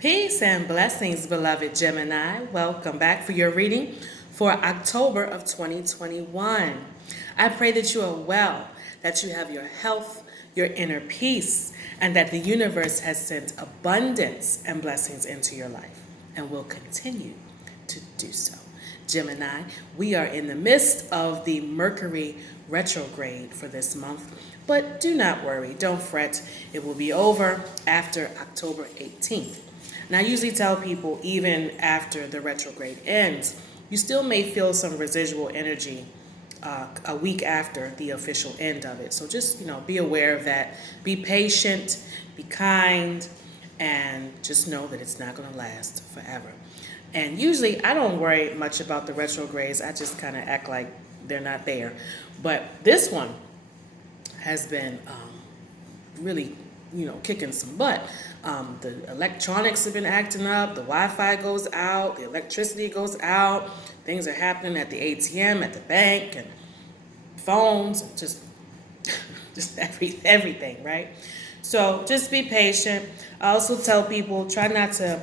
Peace and blessings, beloved Gemini. Welcome back for your reading for October of 2021. I pray that you are well, that you have your health, your inner peace, and that the universe has sent abundance and blessings into your life and will continue to do so. Gemini, we are in the midst of the Mercury retrograde for this month, but do not worry, don't fret. It will be over after October 18th. And I usually tell people, even after the retrograde ends, you still may feel some residual energy a week after the official end of it. So just, be aware of that. Be patient, be kind, and just know that it's not going to last forever. And usually I don't worry much about the retrogrades. I just kind of act like they're not there. But this one has been really, kicking some butt. The electronics have been acting up. The Wi-Fi goes out. The electricity goes out. Things are happening at the ATM, at the bank, and phones, and just everything, right? So just be patient. I also tell people, try not to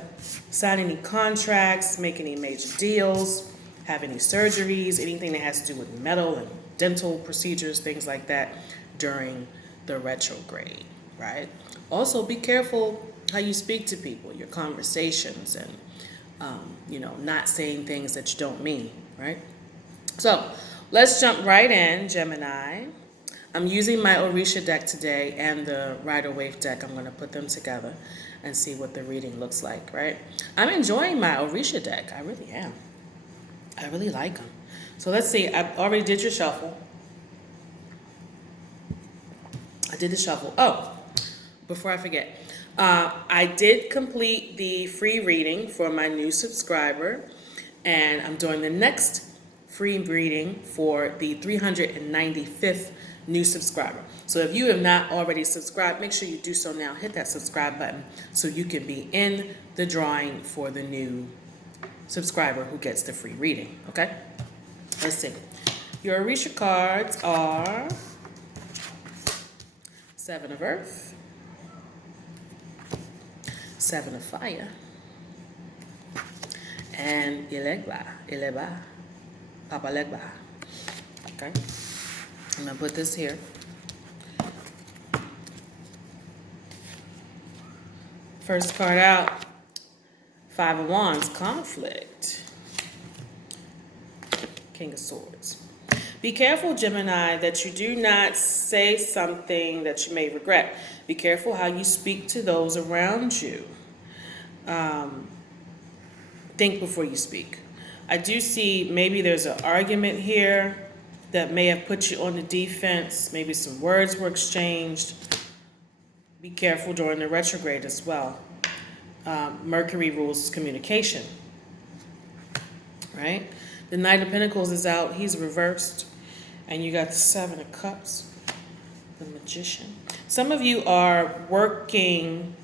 sign any contracts, make any major deals, have any surgeries, anything that has to do with metal and dental procedures, things like that during the retrograde, right? Also, be careful how you speak to people, your conversations, and not saying things that you don't mean, right? So let's jump right in, Gemini. I'm using my Orisha deck today and the Rider Wave deck. I'm going to put them together and see what the reading looks like, right? I'm enjoying my Orisha deck. I really am. I really like them. So let's see. I already did your shuffle. I did the shuffle. Oh, before I forget, I did complete the free reading for my new subscriber, and I'm doing the next free reading for the 395th new subscriber. So if you have not already subscribed, make sure you do so now. Hit that subscribe button so you can be in the drawing for the new subscriber who gets the free reading, okay? Let's see. Your Orisha cards are Seven of Earth, Seven of Fire, and Ileba, Papa Legba. Okay? I'm going to put this here. First card out, Five of Wands, Conflict. King of Swords. Be careful, Gemini, that you do not say something that you may regret. Be careful how you speak to those around you. Think before you speak. I do see maybe there's an argument here that may have put you on the defense. Maybe some words were exchanged. Be careful during the retrograde as well. Mercury rules communication, right? The Knight of Pentacles is out. He's reversed. And you got the Seven of Cups, the Magician. Some of you are working.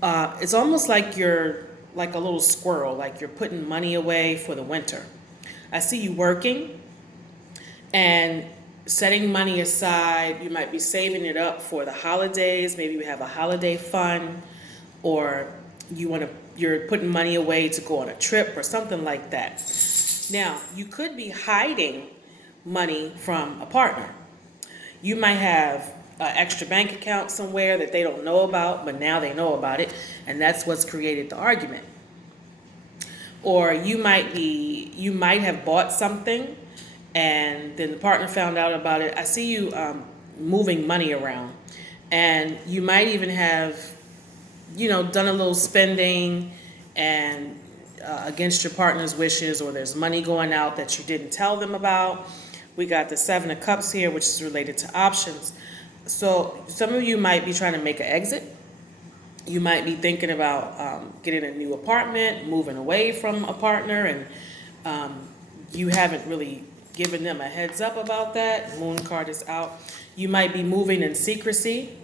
It's almost like you're like a little squirrel, like you're putting money away for the winter. I see you working and setting money aside. You might be saving it up for the holidays. Maybe you have a holiday fund, or you're putting money away to go on a trip or something like that. Now, you could be hiding money from a partner. You might have an extra bank account somewhere that they don't know about, but now they know about it, and that's what's created the argument. Or you might have bought something and then the partner found out about it. I see you moving money around, and you might even have done a little spending and against your partner's wishes, or there's money going out that you didn't tell them about. We got the Seven of Cups here, which is related to options. So some of you might be trying to make an exit. You might be thinking about getting a new apartment, moving away from a partner, and you haven't really given them a heads up about that. Moon card is out. You might be moving in secrecy.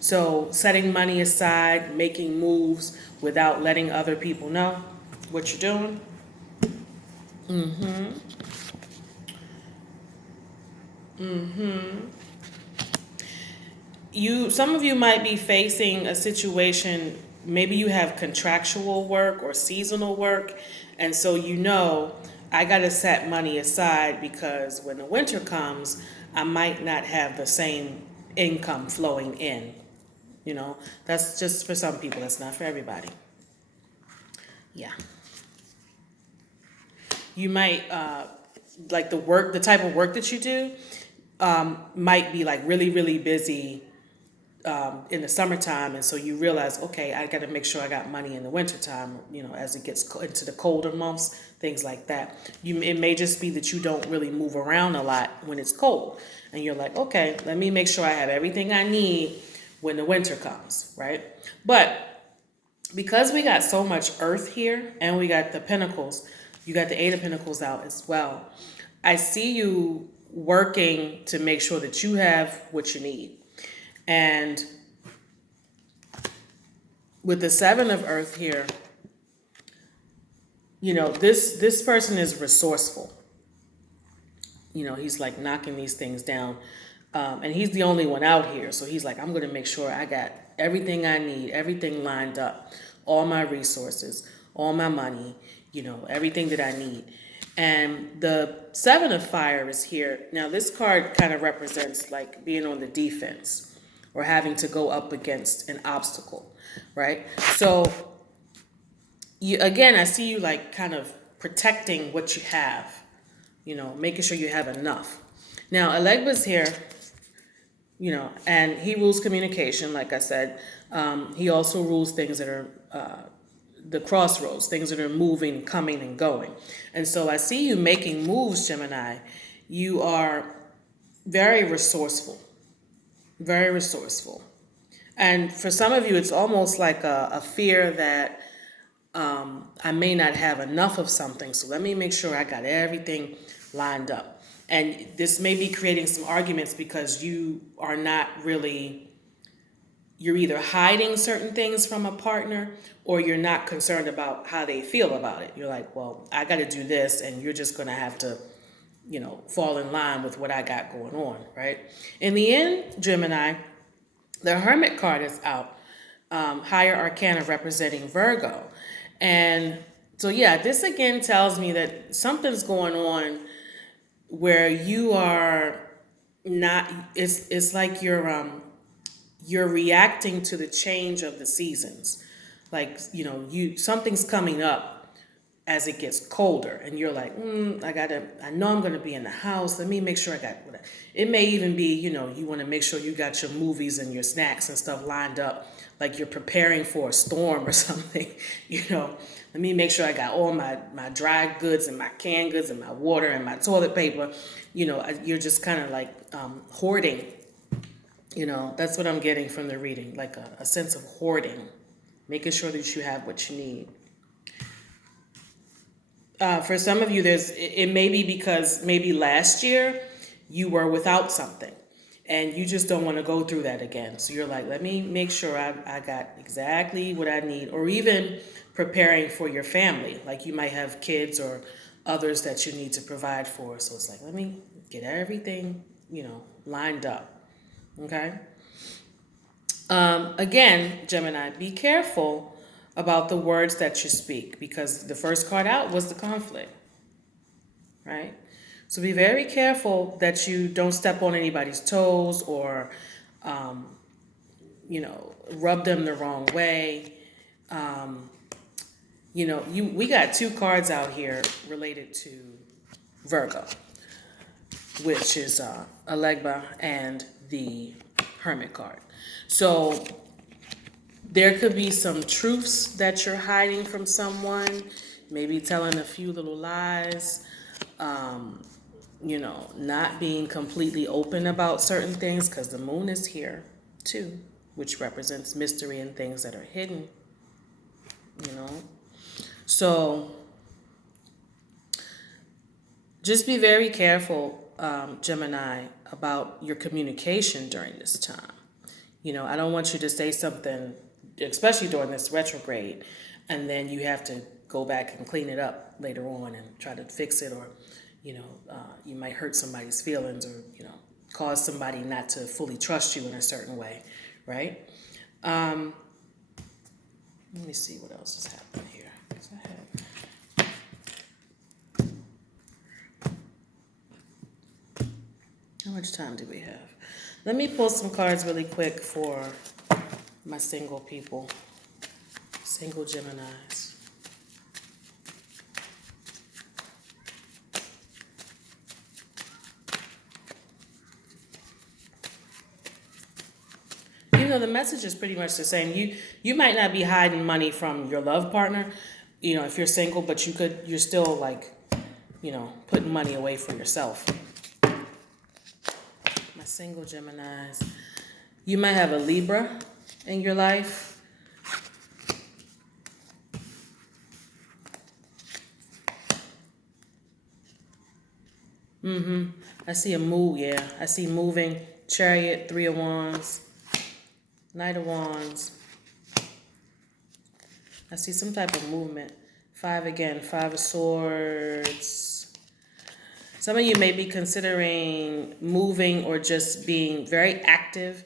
So setting money aside, making moves without letting other people know what you're doing. Some of you might be facing a situation maybe you have contractual work or seasonal work, and so I got to set money aside because when the winter comes, I might not have the same income flowing in. That's just for some people. That's not for everybody. Yeah. You might like the type of work that you do might be like really, really busy in the summertime, and so you realize, okay, I got to make sure I got money in the wintertime, as it gets into the colder months, things like that. It may just be that you don't really move around a lot when it's cold, and you're like, okay, let me make sure I have everything I need when the winter comes, right? But because we got so much earth here and we got the pentacles, you got the Eight of Pentacles out as well. I see you working to make sure that you have what you need. And with the Seven of Earth here, this person is resourceful. He's like knocking these things down. And he's the only one out here. So he's like, I'm going to make sure I got everything I need, everything lined up, all my resources, all my money, everything that I need. And the Seven of Fire is here. Now, this card kind of represents like being on the defense or having to go up against an obstacle, right? So, I see you like kind of protecting what you have, making sure you have enough. Now, Elegba's here, and he rules communication, like I said. He also rules things that are the crossroads, things that are moving, coming, and going. And so I see you making moves, Gemini. You are very resourceful, very resourceful. And for some of you, it's almost like a fear that I may not have enough of something, so let me make sure I got everything lined up. And this may be creating some arguments because you are not really, you're either hiding certain things from a partner or you're not concerned about how they feel about it. You're like, well, I got to do this, and you're just going to have to, fall in line with what I got going on, right? In the end, Gemini, the Hermit card is out, higher arcana representing Virgo. And so, this again tells me that something's going on where you are not, it's like you're reacting to the change of the seasons. Like, something's coming up as it gets colder, and you're like, I know I'm going to be in the house. Let me make sure I got what it may even be, you want to make sure you got your movies and your snacks and stuff lined up, like you're preparing for a storm or something, Let me make sure I got all my dry goods and my canned goods and my water and my toilet paper. You're just kind of like hoarding. That's what I'm getting from the reading, like a sense of hoarding, making sure that you have what you need. For some of you, it may be because maybe last year you were without something and you just don't want to go through that again. So you're like, let me make sure I got exactly what I need, or even preparing for your family. Like you might have kids or others that you need to provide for. So it's like, let me get everything, lined up. Okay. Again, Gemini, be careful about the words that you speak, because the first card out was the conflict, right? So be very careful that you don't step on anybody's toes or, rub them the wrong way. We got two cards out here related to Virgo, which is Elegba and the Hermit card. So there could be some truths that you're hiding from someone, maybe telling a few little lies, not being completely open about certain things, because the moon is here too, which represents mystery and things that are hidden, So just be very careful, Gemini, about your communication during this time. I don't want you to say something, especially during this retrograde, and then you have to go back and clean it up later on and try to fix it, or, you might hurt somebody's feelings, or, cause somebody not to fully trust you in a certain way, right? Let me see what else is happening here. 'Cause I have- How much time do we have? Let me pull some cards really quick for my single people, single Geminis. You know, the message is pretty much the same. You might not be hiding money from your love partner, you know, if you're single, but you're still like, you know, putting money away for yourself. My single Geminis. You might have a Libra in your life. I see a move, yeah. I see moving. Chariot, 3 of Wands, Knight of Wands. I see some type of movement. 5 again, 5 of Swords. Some of you may be considering moving or just being very active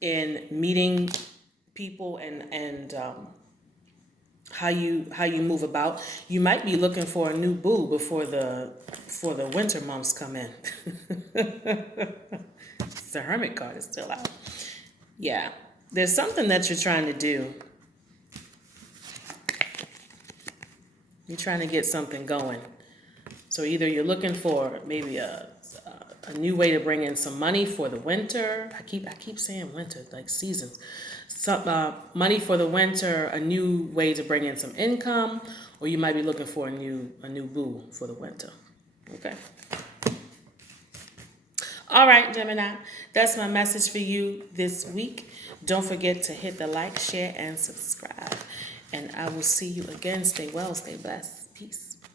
in meeting people and how you move about. You might be looking for a new boo before the winter months come in. The Hermit card is still out. Yeah, there's something that you're trying to do. You're trying to get something going. So either you're looking for maybe a new way to bring in some money for the winter. I keep saying winter, like seasons. Some money for the winter, a new way to bring in some income, or you might be looking for a new boo for the winter. Okay. All right, Gemini, that's my message for you this week. Don't forget to hit the like, share, and subscribe. And I will see you again. Stay well, stay blessed. Peace.